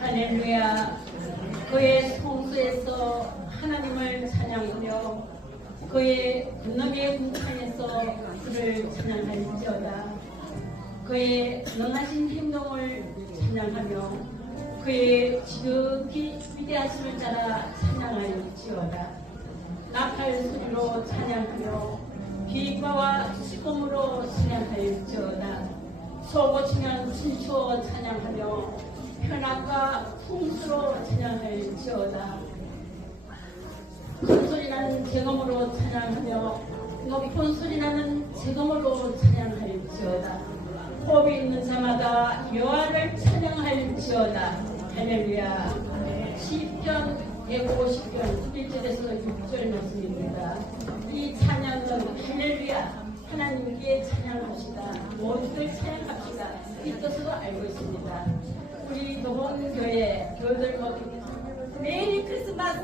할렐루야. 그의 성수에서 하나님을 찬양하며 그의 분노의 궁창에서 그를 찬양할지어다. 그의 능하신 행동을 찬양하며 그의 지극히 위대하심을 따라 찬양할지어다. 나팔 소리로 찬양하며 비과와 시공으로 찬양할지어다. 소고치면 춤추어 찬양하며 편악과 풍수로 찬양할지어다. 큰 소리 나는 재검으로 찬양하며 높은 소리 나는 재검으로 찬양할 지어다. 호흡이 있는 자마다 여호와를 찬양할 지어다. 할렐루야. 시편 150편 1절에서 6절 말씀입니다. 이 찬양은 할렐루야. 하나님께 찬양합시다. 모두들 찬양합시다. 이 뜻으로 알고 있습니다. 우리 도봉교회 교회들 모두 메리 크리스마스